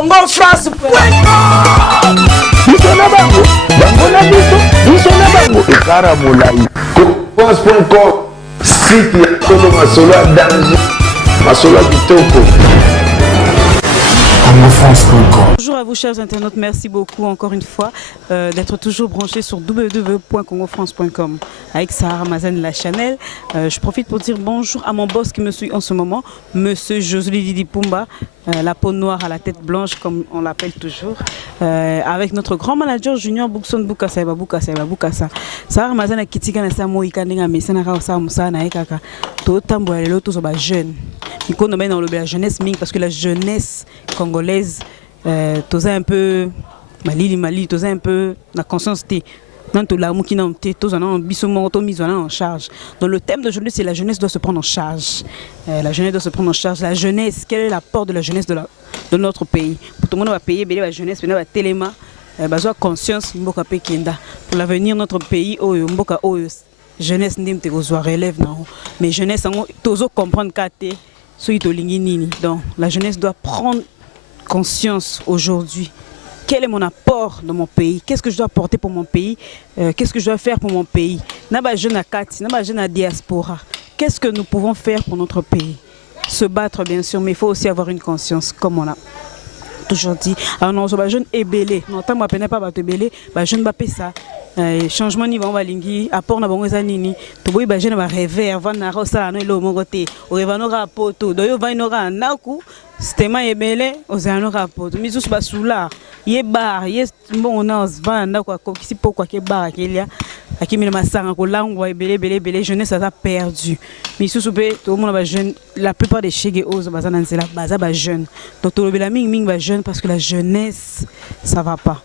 congofrance.com. France.com, site ya Tolo Masolo à danger, Masolo à Kitoko. Bonjour à vous chers internautes, merci beaucoup encore une fois d'être toujours branchés sur www.congofrance.com avec Sarah Mazen La Chanel. Je profite pour dire bonjour à mon boss qui me suit en ce moment, Monsieur Josely Didi Pumba, la peau noire à la tête blanche comme on l'appelle toujours, avec notre grand manager Junior Boukson Boukassa. Sarah Mazen a kitika na samo ikandenga mesana ka sa musa na ekaka to tambo ya lelo to so ba jeune. Il connaît dans la jeunesse parce que la jeunesse congolaise tous un peu Mali tous un peu la conscience dans tout l'amour qui n'ont tous en en charge. Donc le thème d'aujourd'hui c'est la jeunesse doit se prendre en charge. La jeunesse doit se prendre en charge. La jeunesse, quel est l'apport de la jeunesse de notre pays? Pour tout le monde va payer la jeunesse, va téléma, besoin conscience mboka pe kenda pour l'avenir de notre pays mboka jeunesse ndim te kozwa relève non mais jeunesse tozo comprendre kate so itolingi nini. Donc la jeunesse doit prendre conscience aujourd'hui. Quel est mon apport dans mon pays? Qu'est-ce que je dois apporter pour mon pays? Qu'est-ce que je dois faire pour mon pays? Naba jeune à Kati, naba jeune à diaspora. Qu'est-ce que nous pouvons faire pour notre pays? Se battre bien sûr, mais il faut aussi avoir une conscience comme on a toujours dit. Alors non, je jeune est belé. Non, tant que je ne pas battre belé, jeune va payer ça. Changement niveau va lingi, apport na bango zanini. To boy jeune va rêver avant na rosa no lo mongote. O revanora poto, do yo va inora naku. Stema ebele ozano rapport mizusu basula ye bar ye bon on va na kwa kisi pourquoi ke bar kelia akimina masanga ko langwa ebele jeunesse a perdu mizusu pe tout le monde ba jeune la plupart des chege ozo bazana nzela baza ba jeune donc to lobela ming ba jeune parce que la jeunesse ça va pas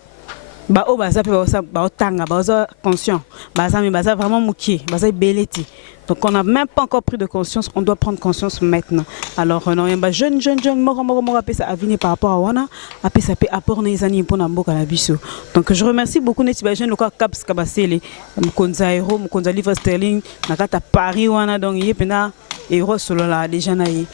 ba o baza pe ba otanga baza conscient baza mais baza vraiment muki baza beleti. Donc on n'a même pas encore pris de conscience, on doit prendre conscience maintenant. Alors non, il y a jeune moro ça a venu par rapport à wana, après ça peut apporter les années pour n'amboka la biso. Donc je remercie beaucoup les jeune le caps kabasele, mkonza euro, mkonza livre sterling, nakata Paris wana donc il y a pena euro solo là déjà naï.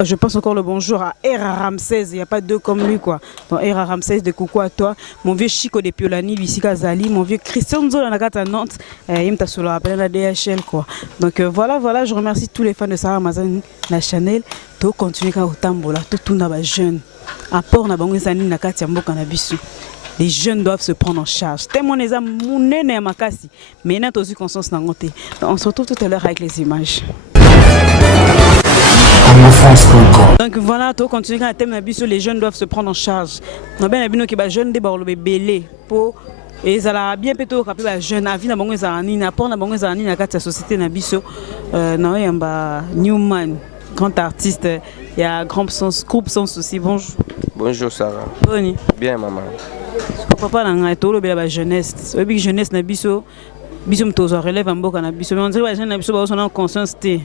Je pense encore le bonjour à Era Ramsès, il n'y a pas deux comme lui quoi. Donc Era Ramsès, de coucou à toi, mon vieux Chico de Piolani, Lucie Kazali, mon vieux Christian Zola Nagata Nantes, il m'a solo appelé la DHL quoi. Donc voilà, je remercie tous les fans de Sarah Mazen La Chanel, to continuer à tambola, tout na ba jeune. Apport na bango zani na kati mboka na bisu. Les jeunes doivent se prendre en charge. Tellement les âmes mounene makasi, mais n'a aussi conscience nangote. On se retrouve tout à l'heure avec les images. Donc voilà, tu continues à thème les jeunes doivent se prendre en charge. On a bien vu que les jeunes débarquent belé pour et ça bien plutôt rappeler les jeunes à vie na bango zani na pour na bango zani na kati société na biso na yamba Newman grand artiste il y a grand sens groupe sans souci. Bonjour Sarah. Boni. Bien maman. Papa na ngai to lobela ba jeunesse. Obi jeunesse na biso mtozo relève mboka na biso mais on dirait ba jeune na biso ba son conscience té.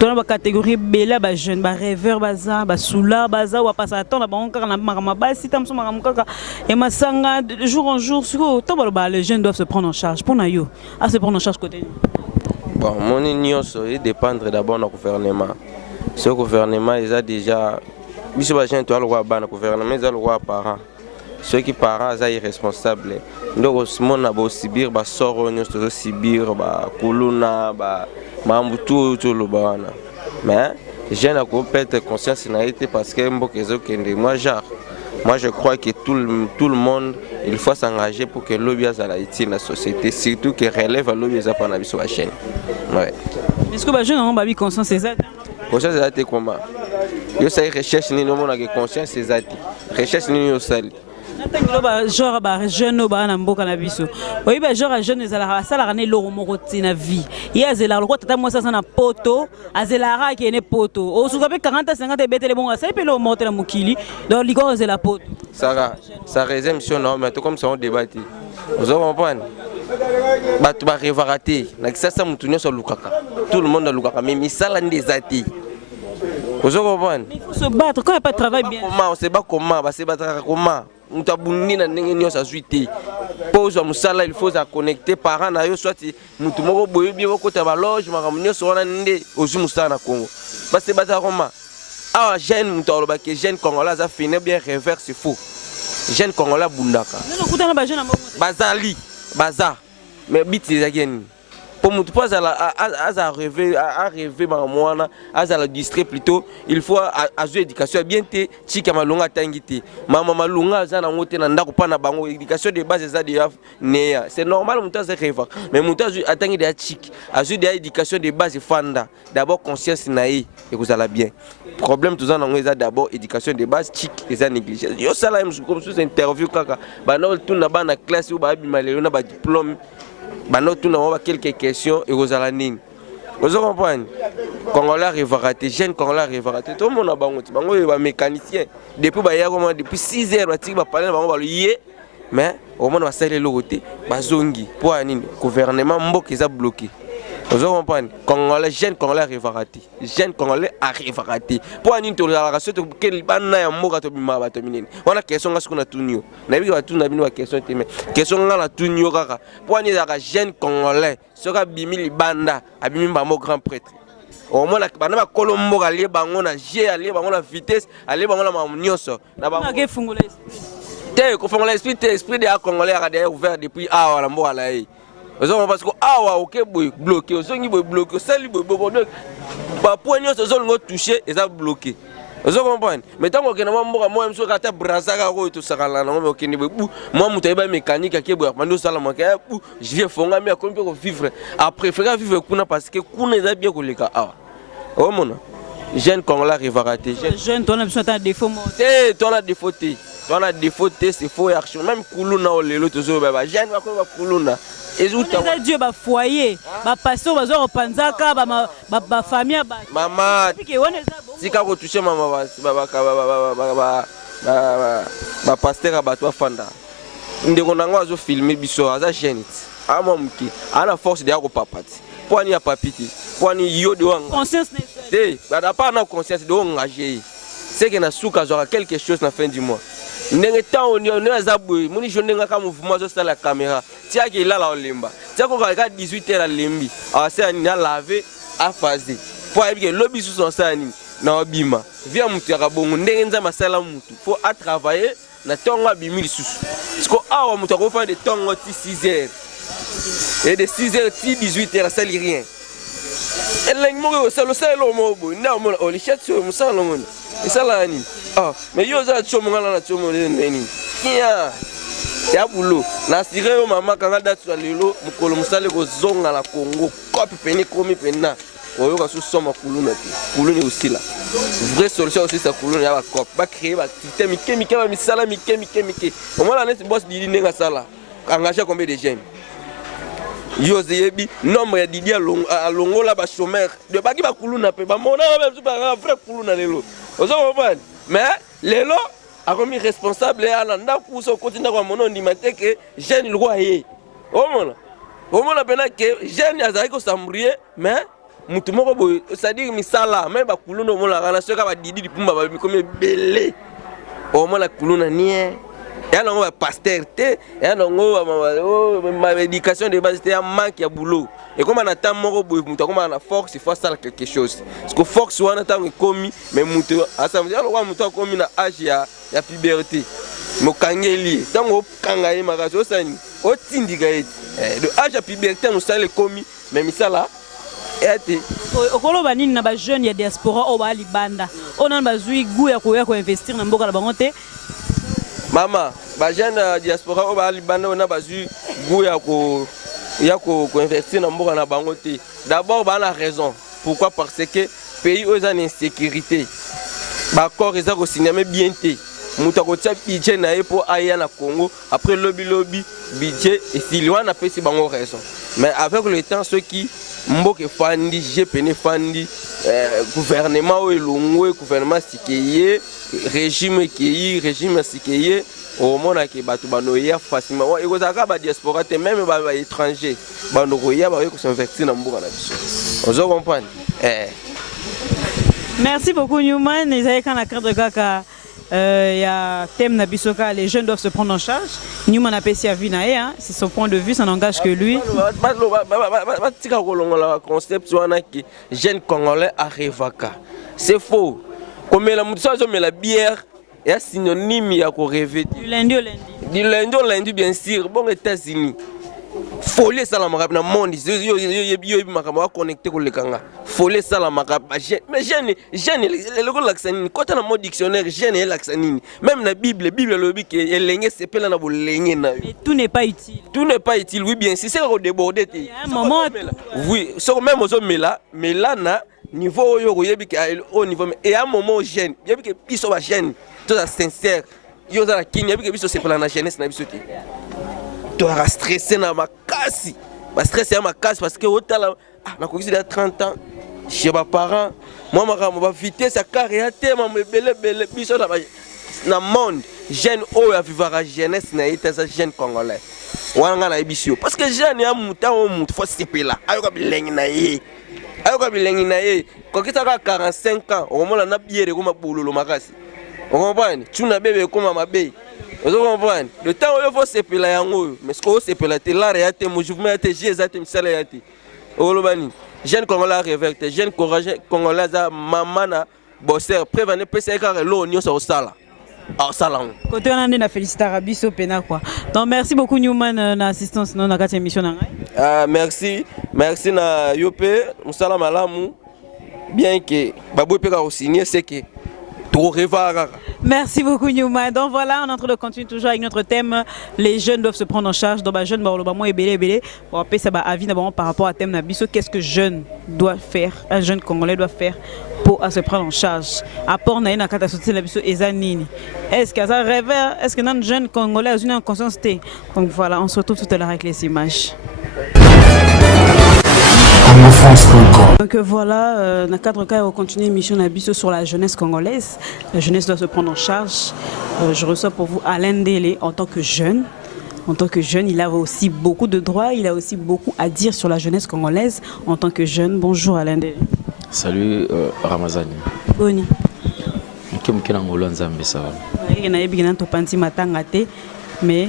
Dans la catégorie bela ba jeune ba rêveur baza ba soula baza ou pas attendre ba encore na makama ba si tam so makama kaka et masanga de jour en jour sur to ba les jeunes doivent se prendre en charge pour na yo à se prendre en charge côté. Bon mon union ça dépendre d'abord du gouvernement. Ce gouvernement ils a déjà biso ba jeune to le roi ba na gouvernement ils a le roi parents. Ceux qui parents sont irresponsables. Donc mon abo sibir ba soro nyos to sibir ba kuluna ba mambutu tout le bana. Mais j'ai na ko perdre conscience na été parce que mbokezo kende moi je crois que tout le monde il faut s'engager pour que l'objet à la la société surtout que relève l'objet à pana biso ba chaîne. Ouais. Est-ce que ba jeune on ba bi conscience c'est ça? Conscience c'est ça comment? Yo ça recherche ni no mona que conscience c'est ça. Recherche ni yo sali. Genre ba jeune ba na mboka na biso oyi ba genre jeune ezala sala na loro moko tina vie ye azela lo tata moi ça na poto azela ra ki ene poto o suka pe 40 50 betele bonga ça pe lo monter la mukili donc liko azela poto ça résume sur non mais tout comme ça on débattre vous comprenez batu ba revarater na ça mutunyo so lukaka tout le monde lukaka mais misala ndezati vous comprenez il faut se battre quand il n'y a pas de travail bien comment on se bat comment se battre comment mutabuni na ndenge nyo sa suite pose musala il faut se connecter parents na yo soit mutu moko boyebi boko ta ba loge makamunyo so wana nde ozu musala na Congo base bata koma Ah, jeune Moutaloba, que jeune Congolais a fini bien revers, c'est faux. Jeune Congolais Bundaka. Bazali, Baza. Mais bit c'est again. Pour nous pas à rêver, à la distrait plutôt, il faut à jouer éducation bien té, chika malunga tangiti. Maman malunga za na ngote na ndako pa na bango éducation de base za de néa. C'est normal muta za rêve. Mais muta atangi de chik, à jouer de éducation de base fanda. D'abord conscience naïe et vous allez bien. Problème tout ça na ngoza d'abord éducation de base chik et ça négligé. Yo ça là comme sous interview kaka. Ba no tout na ba na classe ou ba bimalé na ba diplôme. Nous avons quelques questions et vous allez nous. Vous comprenez? Congolais arrive à rater, jeune Congolais arrive à rater. Tout le monde a un mécanicien. Depuis 6 heures, on va parler de mais au moins on va saluer l'autre. Bazongi, pour un gouvernement qui est bloqué. Vous comprenez? Congolais, jeune Congolais arrive à rater. Jeune Congolais arrive à rater. Pour un tolération, quel banna ya mboka to bima ba to minene. On a question ngasko na tunio. Na bi ba tuna bino question teme. Question ngala tunio kaka. Pour un jeune Congolais, soka bimi libanda, abimi ba mo grand prêtre. Au moins bana ba kolombo galie bango na G, aller bango na vitesse, aller bango na mamunyoso. Na ba ke fungula esprit. Te ko fungula esprit de Congolais a ouvert depuis la mboka la yi. Parce que ok bloqué, bloqué, sali bloqué, poignet touché et ça bloqué. Vous comprenez? Mais tant que moi je suis brasaka ko to sakala na mo kini moi mutaiba mécanique qui boya mando sala mo ka je vais fonga mais comme pour vivre à préférer vivre kuna parce que kuna za bien koleka awa. Oh mona jeune Congolais arrive à rater jeune ton a besoin d'un défaut mon ton a défauté c'est faux action même kuluna o lelo to zo ba jeune ba ko ba kuluna. Dieu ba foyer ba pasteur ba zo panzaka ba famille ba maman sika ko toucher maman ba pasteur ba to fanda ndeko nango azo filmer biso aza jeune ama mki ana force de ko papati poani ya papiti poani yo de wanga conscience ne ba pas na conscience de engager c'est que na souka aura quelque chose na fin du mois. Ndenge temps on est zaboué moni jonne nga ka mouvement zo la caméra tia ki la olimba tia ko ka 18h à limbi a c'est na laver à fazer pour que lobby sous son sani na obima via mutu ya bongo ndenge nza masala mutu faut à travailler na tongo abimi sous parce que awa mutu ko faire de tongo 6h et de 6h 18h ça li rien et l'engmo ça le selo mobo na mo oli chat sur musalo mon et ça là ni ah mais yo za tsomo ngala na tsomo neni kia ya bulo na sire yo mama kanga datu lelo mukolo musale ko zonga la Congo kopi peni komi pena oyo ka soma kuluna ti kuluni usila vraie solution aussi ça kuluna ya ba kop ba créer ba activité mike ba misala mike au moins la net boss didi nenga sala engager combien de jeunes yo zeyebi nombre ya didi alongo la ba chômeur de ba ki ba kuluna pe ba mona même ba vrai kuluna lelo ozo comprendre. Mais les lots a remis responsable à l'anda pour son continent comme mon nom que jeune le roi est. Au moment que jeune Yazako Sambrier, mais Moutumoko, c'est-à-dire Misala, même Bakuluno, mon la nation va didi Pumba, comme belé. Au moins la Kuluna nie. Et alors on va pasteur, et alors ma éducation de base c'était un manque à boulot. Et comme on attend mon boy, comme on a force, il faut faire quelque chose. Parce que force on attend commis, mais mouto, à ça veut dire on mouto commis na âge ya puberté. Mo kangeli, tant on kangaye magazo sani, o tindigaye. De âge à puberté on sale commis, mais ça là. Okolo banini na ba jeune ya diaspora o ba libanda. On a bazui goût ya ko investir na mboka la bangote. Maman, ba jeune diaspora o ba libanda on a bazu goût ya ko investir na mboka na bango te. D'abord ba na raison. Pourquoi? Parce que pays aux en insécurité. Ba corps eza ko signaler bien te. Muta ko tia budget na e pour aya na Congo, après lobby budget et si loin na pesi bango raison. Mais avec le temps ceux qui mboke fandi GPN fandi gouvernement elongwe gouvernement sikeye régime sikeye au monde qui batu banoya facilement et kozaka ba diaspora te même ba étranger banoya ba ko s'investir na mboka na biso on comprend Merci beaucoup Newman les avez quand la carte de kaka il y a thème na bisoka les jeunes doivent se prendre en charge Newman a pesi à vinae hein c'est son point de vue ça n'engage que lui tika kolongola concept wana ki jeune congolais arrivaka c'est faux Comme la moussa, mais la bière est synonyme à rêver. Du lundi au lundi. Du lundi au lundi, bien sûr. Bon, États-Unis. Folie ça la marabe dans le monde. Yo makamba connecté ko lekanga. Folie ça la marabe. Mais jeune le laxanini. Quand on a mon dictionnaire jeune et laxanini. Même la Bible le dit que lengue c'est pas na bolenge na. Mais tout n'est pas utile. Tout n'est pas utile. Oui bien, si c'est redébordé. Il y a un moment. Oui, so même aux mais là na niveau yo yebi que au niveau et à un moment jeune. Yebi que biso ba jeune. Tout ça sincère. Yo za la king yebi que biso c'est pour la jeunesse na biso. Tu as stressé dans ma casse. Je stressé dans ma casse parce que je suis 30 ans. Chez mes parents, moi, ma vitesse, ça carrière, je suis dans le monde. Jeune, oh, à vivre la jeunesse, c'est jeune congolais. Parce que jeune, il y a un mouton, il faut se péler. Il quand tu as 45 ans, on a un billet de comme boulot, on comprend? Tu n'as pas bébé comme ma bébé. Vous comprenez? Le temps où il faut se péler, mais ce qu'on se péler, c'est là, c'est mon mouvement, c'est Jésus, c'est salaire. Vous comprenez? Jeune Congolais révolté, jeune Congolais, maman, bosseur, prévenez, PC, car l'eau, nous sommes au sala. Au salon. Côté on a une félicité Arabiso Pena quoi. Donc merci beaucoup Newman na assistance dans la émission na. Merci na Yopé, musala malamu. Bien que Babou Peka au signer, c'est que merci beaucoup Newman. Donc voilà, on est en train de continuer toujours avec notre thème. Les jeunes doivent se prendre en charge. Donc les jeunes doivent belé. Pour rappeler ça avis d'abord par rapport à thème Nabiso, qu'est-ce que jeune doit faire, un jeune Congolais doit faire pour se prendre en charge. Apport na ina kata sauter Nabiso ezanini. Est-ce que ça rêve? Est-ce que notre jeune Congolais a une conscience? Donc voilà, on se retrouve tout à l'heure avec les images. Donc voilà, dans le cadre de continuer l'émission Nabiso sur la jeunesse congolaise. La jeunesse doit se prendre en charge. Je reçois pour vous Alain Délé en tant que jeune. En tant que jeune, il a aussi beaucoup de droits, il a aussi beaucoup à dire sur la jeunesse congolaise en tant que jeune. Bonjour Alain Délé. Salut Ramazani. Boni. Mais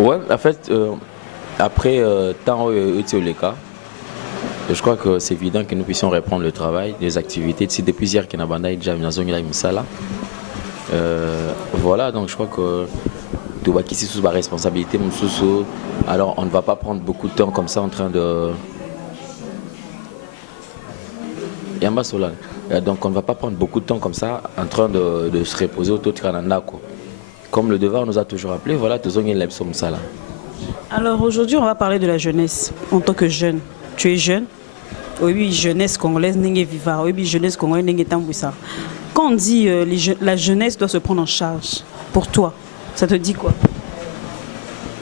ouais, en fait, après tant le cas, je crois que c'est évident que nous puissions reprendre le travail, les activités. Depuis hier, qu'il y a déjà voilà, donc je crois que tout va ici sous ma responsabilité, alors on ne va pas prendre beaucoup de temps comme ça en train de. Donc on ne va pas prendre beaucoup de temps comme ça en train de se reposer autour de Kananda. Comme le devoir nous a toujours appelé, voilà, tout ça là. Alors aujourd'hui, on va parler de la jeunesse. En tant que jeune, tu es jeune. Oui, jeunesse congolaise n'est vivant. Oui, jeunesse congolaise n'est pas ça. Quand on dit la jeunesse doit se prendre en charge, pour toi, ça te dit quoi?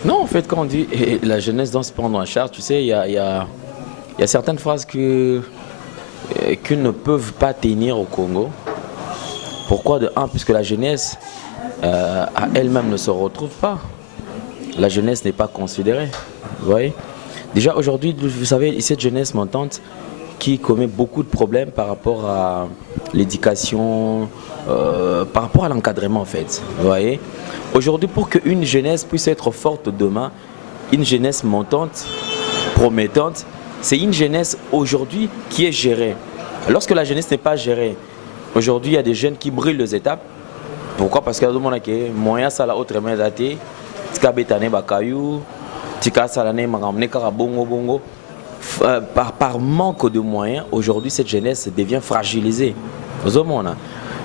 Non, en fait, quand on dit la jeunesse doit se prendre en charge, tu sais, il y a certaines phrases qu'ils ne peuvent pas tenir au Congo. Pourquoi? De un, puisque la jeunesse à elle-même ne se retrouve pas. La jeunesse n'est pas considérée. Vous voyez? Déjà aujourd'hui, vous savez, cette jeunesse montante qui commet beaucoup de problèmes par rapport à l'éducation, par rapport à l'encadrement en fait. Vous voyez? Aujourd'hui, pour qu'une jeunesse puisse être forte demain, une jeunesse montante, promettante, c'est une jeunesse aujourd'hui qui est gérée. Lorsque la jeunesse n'est pas gérée, aujourd'hui il y a des jeunes qui brûlent les étapes. Pourquoi? Parce qu'il y a des gens qui ont moyen ça la autre main daté. Par manque de moyens, aujourd'hui cette jeunesse devient fragilisée.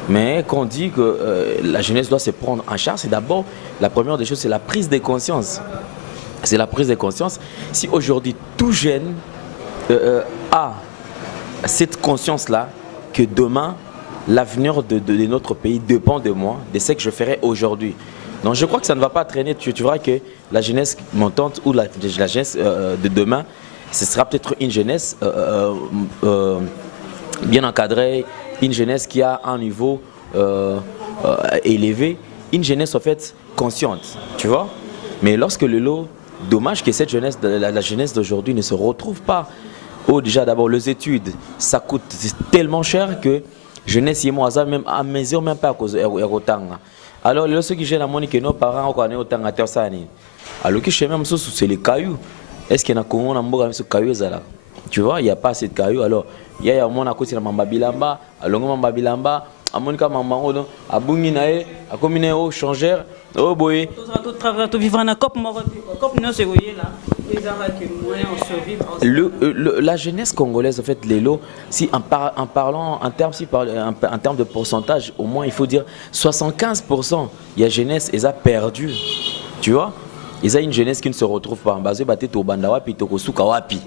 Mais quand on dit que la jeunesse doit se prendre en charge, c'est d'abord, la première des choses, c'est la prise de conscience. C'est la prise de conscience. Si aujourd'hui tout jeune a cette conscience-là, que demain, l'avenir de notre pays dépend de moi, de ce que je ferai aujourd'hui. Donc je crois que ça ne va pas traîner. Tu verras que la jeunesse montante ou la jeunesse de demain, ce sera peut-être une jeunesse bien encadrée, une jeunesse qui a un niveau élevé, une jeunesse en fait consciente, tu vois. Mais lorsque le lot, dommage que cette jeunesse, la jeunesse d'aujourd'hui ne se retrouve pas. Oh, déjà d'abord les études, ça coûte tellement cher que jeunesse et moi, même à mesure même pas à cause de alors, ceux qui gênent à mon que nos parents ont autant à terre, alors que chez même c'est les cailloux. Est-ce qu'il y a un Congo qui a ce caillou? Tu vois, il n'y a pas assez de cailloux. Alors, ya mona koti na mamba bilamba alongo mamba bilamba amonika mamba ngodo abungi na ye akomine au changeur au boye tout vivre en cop non c'est là la jeunesse congolaise en fait Lélo, si en parlant en termes de pourcentage au moins il faut dire 75% il y a jeunesse ils a perdu, tu vois, ils a une jeunesse qui ne se retrouve pas en base baté to banda wapi to kosuka wapi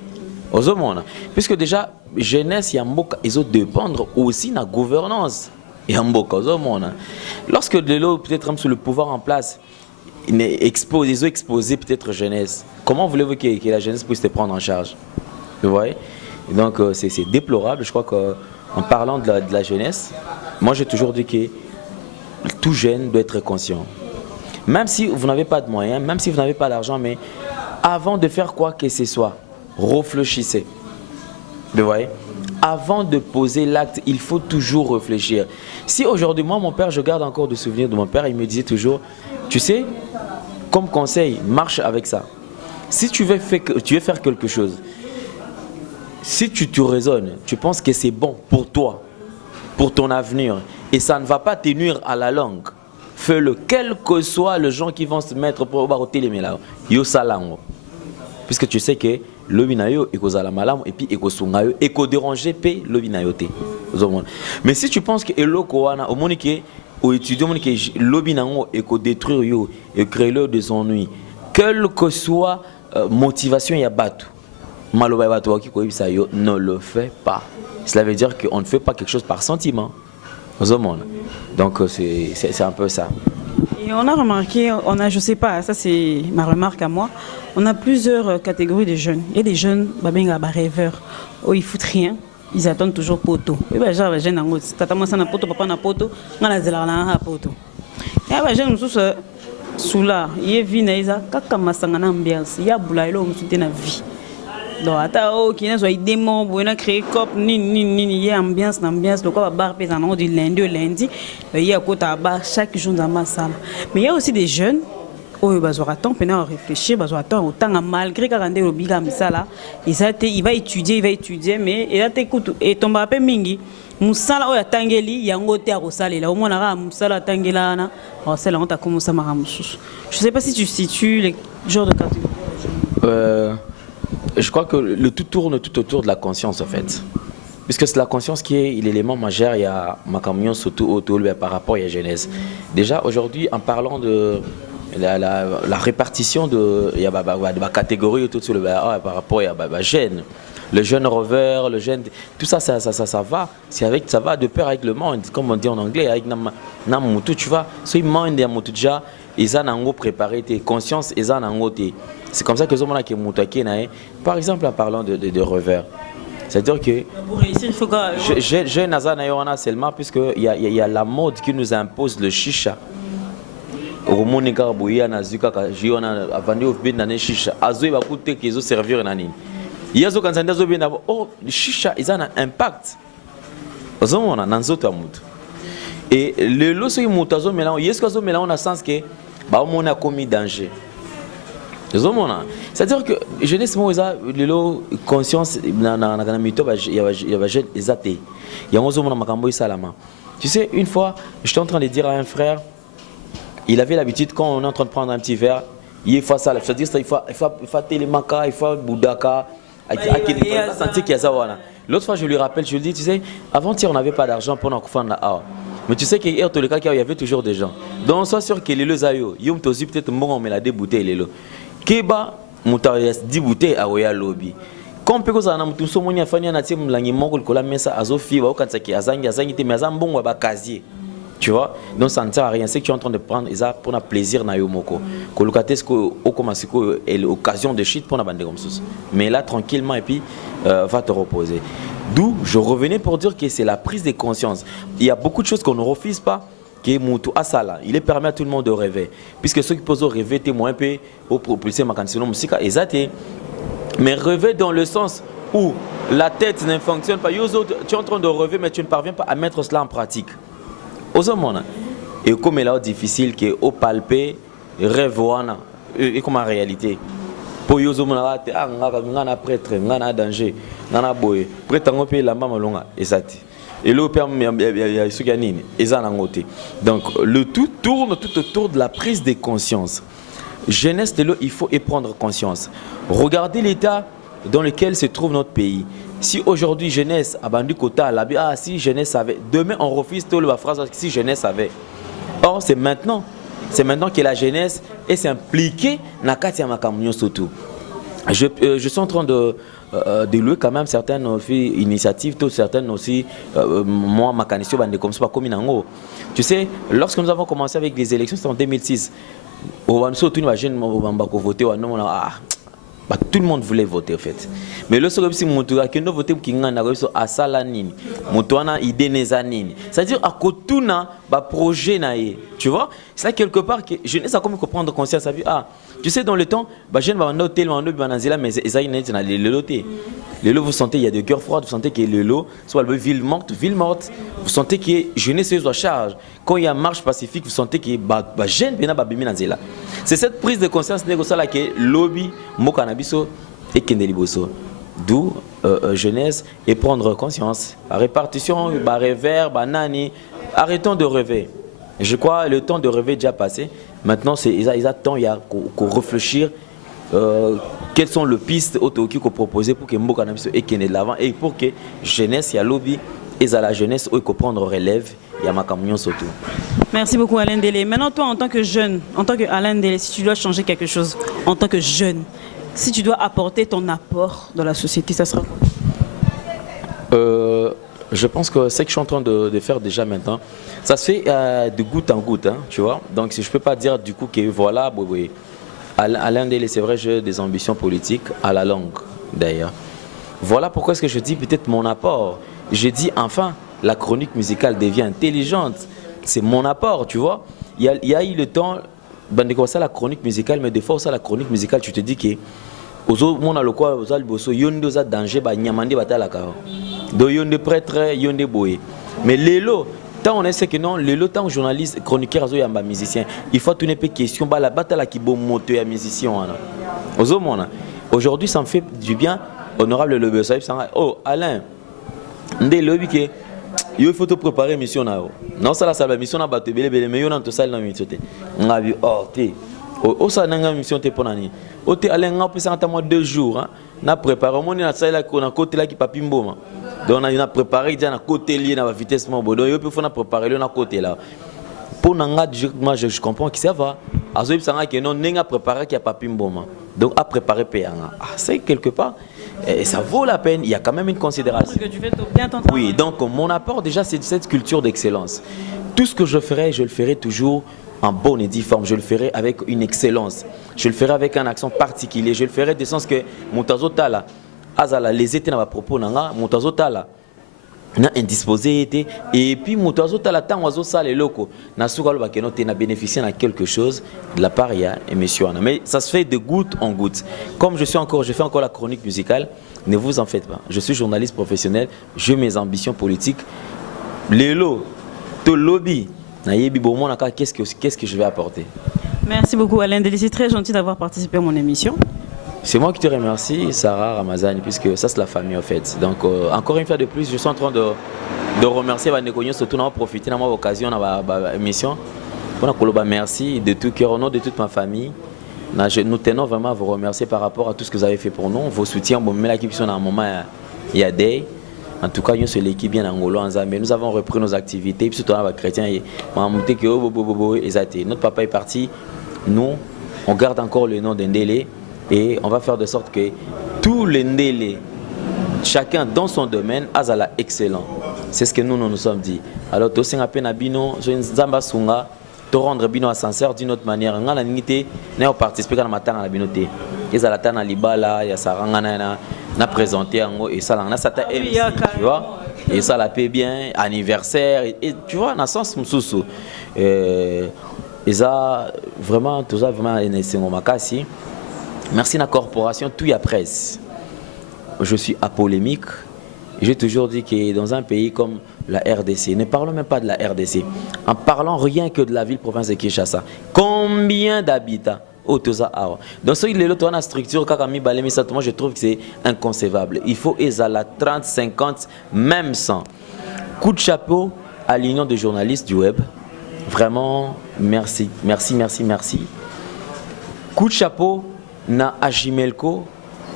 ozomona, puisque déjà jeunesse ya mboka ils ont dépendre aussi na gouvernance ya mboka ozomona, lorsque Lélo peut-être sous le pouvoir en place ils ont exposé peut-être jeunesse. Comment voulez-vous que la jeunesse puisse te prendre en charge? Vous voyez? Donc c'est déplorable. Je crois qu'en parlant de la jeunesse, moi j'ai toujours dit que tout jeune doit être conscient. Même si vous n'avez pas de moyens, même si vous n'avez pas d'argent, mais avant de faire quoi que ce soit, réfléchissez. Vous voyez? Avant de poser l'acte, il faut toujours réfléchir. Si aujourd'hui, moi, mon père, je garde encore des souvenirs de mon père, il me disait toujours, tu sais, comme conseil, marche avec ça. Si tu veux faire quelque chose, si tu te raisonnes, tu penses que c'est bon pour toi, pour ton avenir, et ça ne va pas te nuire à la langue, fais-le, quel que soit le gens qui vont se mettre pour baroter les mélanges. Yo salango. Puisque tu sais que le binayo est causé la malam et puis écosungayo et qu'au déranger paye le binayoté. Mais si tu penses que eloko wana au monique au étudiant monique le binango et qu'au détruire yo et créer leur des ennuis, quelle que soit motivation ya batu maloba batu qui ko ça yo ne le fait pas. Cela veut dire qu'on ne fait pas quelque chose par sentiment. Donc c'est un peu ça. Et on a remarqué, je sais pas, ça c'est ma remarque à moi, on a plusieurs catégories de jeunes. Il y a des jeunes, rêveurs, où ils foutent rien, ils attendent toujours poto. Et bien, genre, les jeunes, tata moi ça na poto, papa na poto, on a zéla na poto. Et bien, jeunes, nous sommes sous là, il y a vie naïsa, kaka masanga na ambiance, il y a boulaïlo, on soutient la vie. Donc, attends, qui n'a soit démon, pour créer cop, il y a ambiance, le quoi bar pèse en du lundi au lundi, il y a côté à bar chaque jour dans ma salle. Mais il y a aussi des jeunes, où ils vont attendre, pendant réfléchir, ils vont attendre autant malgré qu'il y a bigam ça là, il va étudier, mais il a t'écoute et tombe un peu mingi. Musala oya tangeli yango te akosala la au moins na musala tangela na c'est là on t'a commencé à maramusu. Je sais pas si tu situes les genres de catégories. Je crois que le tout tourne tout autour de la conscience en fait. Puisque c'est la conscience qui est l'élément majeur, il y a ma camion surtout autour par rapport à la jeunesse. Déjà aujourd'hui en parlant de la répartition de la catégorie autour sur le par rapport à jeune. Le jeune rover, le jeune, tout ça, ça va. Ça va de pair avec le monde, comme on dit en anglais, avec Namutu, tu vois. Ce monde est déjà, ils ont préparé tes consciences, ils ont c'est comme ça que les qui est par exemple en parlant de revers. C'est-à-dire que pour réussir, il faut que j'ai Nazana seulement puisqu'il y a la mode qui nous impose le chicha. Romonika Bouya Nazuka Jiona a vendu au bin dans chicha. Azoui va coûter qu'ils ont servir nani. Il y a quand ça dit bien oh le chicha ils ont un impact. Ozomona nanzoto amut. Et le loso imutazo mélange, est-ce que ça mélange en sens que bah on a commis danger. C'est-à-dire que jeunesse moza lelo conscience na mito il y a jeune exaté. Il y a ngozo mona makambo salama. Tu sais une fois j'étais en train de dire à un frère il avait l'habitude quand on est en train de prendre un petit verre, il faut ça, c'est-à-dire il faut télémaka, il faut boudaka, l'autre fois je lui rappelle, je lui dis tu sais avant-hier on n'avait pas d'argent pour nous faire là. Mais tu sais qu'hier tous les cas il y avait toujours des gens. Donc sois sûr que les lozayo, yom tozi peut-être mon mais la débouté les lo. Keba mutarias 10 bouteilles à Royal Lobby. Comme peut que mutu somonia fanya na timu langi moko kola mesa azofi ba okatsaki azangi te mais azambongo ba casier. Tu vois, donc ça ne sert à rien. C'est que tu es en train de prendre ça pour un plaisir na yomoko. Kolukatesco au komasiko est l'occasion de shit pour na bande comme ça. Mais là tranquillement et puis va te reposer. D'où je revenais pour dire que c'est la prise de conscience. Il y a beaucoup de choses qu'on ne refuse pas. Qui est Moutou Asala, il est permis à tout le monde de rêver. Puisque ceux qui posent rêver, témoin peu au propulser ma canción musique exact. Mais rêver dans le sens où la tête ne fonctionne pas. Tu es en train de rêver, mais tu ne parviens pas à mettre cela en pratique. Aux hommes, et comme il est difficile que au palper, rêve et comme en réalité. po yozo mona te ngana prêtre ngana danger ngana boye prêtre ngo pe lamba malonga ezati et le père ya suki nini ezana ngote. Donc le tout tourne tout autour de la prise de conscience. Jeunesse de l'eau, il faut y prendre conscience. Regardez l'état dans lequel se trouve notre pays. Si aujourd'hui jeunesse a bandu quota là, si jeunesse savait, demain on refuse tout la phrase si jeunesse savait. Or c'est maintenant que la jeunesse est impliquée dans la makamyo surtout. Je suis en train de louer quand même certaines initiatives, toutes certaines aussi, moi ma canissio bande comme ça pas comme nango. Tu sais, lorsque nous avons commencé avec les élections, c'était en 2006. Tout le monde voulait voter en fait. Mais le seul si moto a que nous voter pour qu'il ngana ko a sala nini. Moto ana idée neza nini. C'est-à-dire à kotuna ba projet nae. Tu vois? C'est là quelque part que je ne sais comment prendre conscience à vie. Tu sais dans le temps, ba jeune va dans tellement de banazila mais ça il n'est les lotés. Les lots vous sentez il y a de cœur froid, vous sentez que le lot soit le ville morte. Vous sentez que jeunesse soit charge. Quand il y a marche pacifique, vous sentez que ba jeune bena ba bimi nazila. C'est cette prise de conscience négociale que lobby mokanabiso et kendeliboso. D'où jeunesse et prendre conscience. La répartition, revers, banani, arrêtons de rêver. Je crois que le temps de rêver est déjà passé. Maintenant, il attend qu'on réfléchir quelles sont les pistes autour qu'on propose pour que mokanabiso et kende de l'avant et pour que jeunesse y a lobby et à la jeunesse où qu'on prendre relève. Il y a ma camion surtout. Merci beaucoup Alain Délé. Maintenant toi en tant que jeune, en tant que Alain Délé, si tu dois changer quelque chose en tant que jeune, si tu dois apporter ton apport dans la société, ça sera quoi? Je pense que ce que je suis en train de faire déjà maintenant, ça se fait de goutte en goutte, hein, tu vois. Donc je ne peux pas dire du coup que voilà, oui. Alain Délé, c'est vrai, j'ai des ambitions politiques à la longue d'ailleurs. Voilà pourquoi est-ce que je dis peut-être mon apport. Je dis enfin, la chronique musicale devient intelligente. C'est mon apport, tu vois. Il y a eu le temps, ça la chronique musicale, mais des fois, ça la chronique musicale, tu te dis que mon a le quoi, aux alboso, yonde aux danger, nyamandi batalaka. Do yonde prêtre, yonde boé. Mais l'élo, tant on essaie que non, l'élo, tant journaliste, chroniqueur, azo yamba musicien, il faut tourner peu question, la bataille qui bon moto ya musicien. Aujourd'hui, ça me fait du bien, honorable le Saïb, oh Alain, ndé lobby que il faut te préparer mission na non ça la mission na bato belé mais yo na to sala na mission te ngabi te o ça na mission te ponani o te aller nga pesa ata moi 2 jours hein na préparer mon na sala ko na côté là qui papi mboma donc on a préparé déjà na côté lié na vitesse mo bodo yo peut faut na préparer na côté là pour nga moi je comprends que ça va azo il sanga que non nga préparer qui a papi mboma donc à préparer payanga c'est quelque part et ça vaut la peine, il y a quand même une considération. Oui, donc mon apport déjà c'est cette culture d'excellence. Tout ce que je le ferai toujours en bonne et due forme, je le ferai avec une excellence. Je le ferai avec un accent particulier, je le ferai de sens que Moutazotala, Azala, les étés n'a pas propos, Moutazotala, na indisposé et puis Moutazotala, tant oiseau ça les locaux, n'a souvent n'a bénéficié de quelque chose de la part ya et monsieur Anna. Mais ça se fait de goutte en goutte. Comme je fais encore la chronique musicale, ne vous en faites pas. Je suis journaliste professionnel, j'ai mes ambitions politiques. Lélo, to lobby, qu'est-ce que je vais apporter? Merci beaucoup Alain Délé, c'est très gentil d'avoir participé à mon émission. C'est moi qui te remercie, Sarah Ramazani, puisque ça c'est la famille en fait. Donc encore une fois de plus, je suis en train de remercier Vanekogno, surtout d'avoir profité de ma occasion dans ma émission. Merci de tout cœur, au nom de toute ma famille. Nous tenons vraiment à vous remercier par rapport à tout ce que vous avez fait pour nous, vos soutiens. Bon, mais l'équipe sont à un moment, il y a des. En tout cas, nous sommes l'équipe bien angolo en Zambie. Nous avons repris nos activités, puis surtout les chrétiens. Notre papa est parti. Nous, on garde encore le nom d'Ndélé. Et on va faire de sorte que tous les Ndélé, chacun dans son domaine, azala excellent. C'est ce que nous sommes dit. Alors, tout ça, Bino, Zamba Sunga, te rendre Bino ascenseur d'une autre manière. On a l'unité, on a participé à la matin à la binoté. Ils ont la tana libala, il y a Sarangana, on a présenté et ça, on a ça, tu vois. Et ça la paie bien, anniversaire, et tu vois, dans le sens moussou. Et ça, vraiment, tout ça, vraiment, c'est mon makasi. Merci à la corporation, tout y a presse. Je suis apolémique. J'ai toujours dit que dans un pays comme la RDC, ne parlons même pas de la RDC, en parlant rien que de la ville-province de Kinshasa, combien d'habitants Otoza Awa. Donc, ce qui est la structure, moi je trouve que c'est inconcevable. Il faut à 30, 50, même 100. Coup de chapeau à l'Union des journalistes du web. Vraiment, merci, merci, merci, merci. Coup de chapeau na Ajimelko.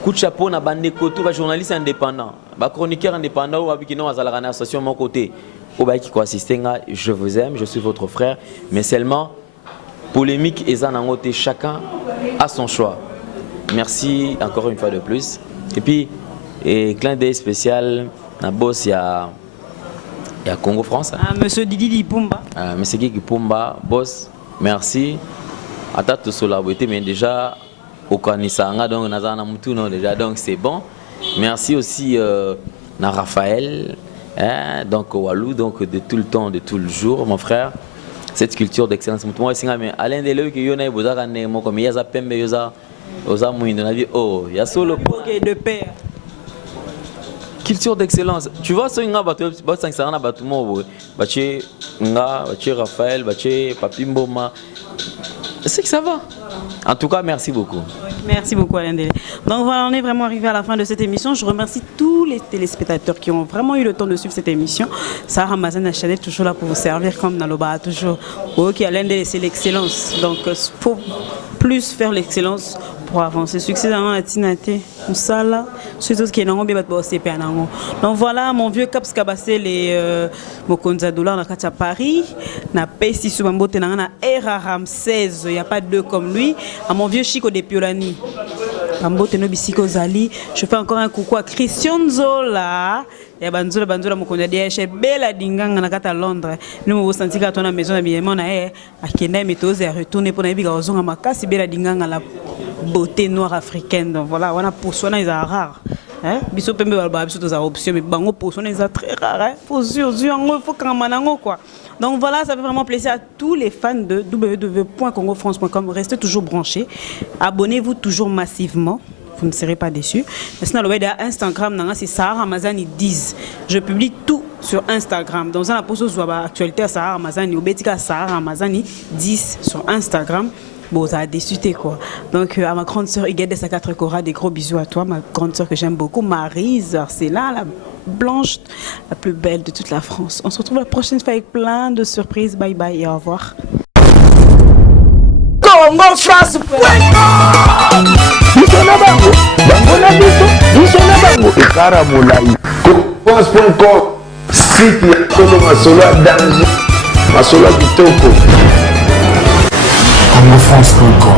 Coup de chapeau na Bandeko, tout les journalistes indépendants. Les chroniqueurs indépendants, qui sont à la association de mon côté. Je vous aime, je suis votre frère. Mais seulement, polémique et zanangote, chacun a son choix. Merci encore une fois de plus. Et puis, clin d'œil spécial, na boss, il y a Congo France. Monsieur Didi Pumba. Monsieur Guy Pumba, boss, merci. Attends, sur la beauté, mais déjà, au Kanisanga, donc, déjà, donc c'est bon. Merci aussi à Raphaël, donc au Walou, donc de tout le temps, de tout le jour, mon frère. Cette culture d'excellence. Moi, c'est mais Alain Deleu qui y a beaux arcanes, moi comme il y a Zapembe, il y a Osamouin dans la vie. Oh, il y a solo de père. Culture d'excellence. Tu vois, c'est un gars, Raphaël, Papi Mboma. C'est que ça va. En tout cas, merci beaucoup. Merci beaucoup Alain Deleu. Donc voilà, on est vraiment arrivé à la fin de cette émission. Je remercie tous les téléspectateurs qui ont vraiment eu le temps de suivre cette émission. Sarah Mazen la Chanel toujours là pour vous servir comme dans le bar toujours. Ok, Alain Deleu, c'est l'excellence. Donc il faut plus faire l'excellence pour avancer. Succès dans la tinate, ça là, c'est tout ce qui est dans le bosser pénango. Donc voilà, mon vieux Caps Kabassé les Mokonza dollars dans Katia Paris, na Pessi Subambote na Era Ramsès, il y a pas deux comme lui. À mon vieux Chico de Piolani. Ambote no bisiko zali, je fais encore un coucou à Christian Zola. Ya banzola mokonza dia chez Bella Dinganga na kata Londres. Nous vous senti ka tona maison d'habillement na akenda métose à retourner pour na biga ozonga makasi Bella Dinganga la beauté noire africaine. Donc voilà, on a pour soi ils sont rares. Hein? Biso pembe balba biso toza option mais bango pour soi ils sont très rares. Hein? Faut sûr faut kamanango quoi. Donc voilà, ça fait vraiment plaisir à tous les fans de www.congofrance.com. Restez toujours branchés. Abonnez-vous toujours massivement. Vous ne serez pas déçus. Maintenant, le Instagram, c'est Sarah Ramazani 10. Je publie tout sur Instagram. Dans un post sur l'actualité à Sarah Ramazani, ou Sarah Ramazani 10 sur Instagram. Bon, ça a déçuté quoi. Donc, à ma grande sœur Iguette de 4 Cora, des gros bisous à toi, ma grande sœur que j'aime beaucoup, Maryse, c'est là, la blanche, la plus belle de toute la France. On se retrouve la prochaine fois avec plein de surprises. Bye bye et au revoir. Congo France. France.com, site ya Congo Masolo à danger, Masolo à Kitoko. CongoFrance.com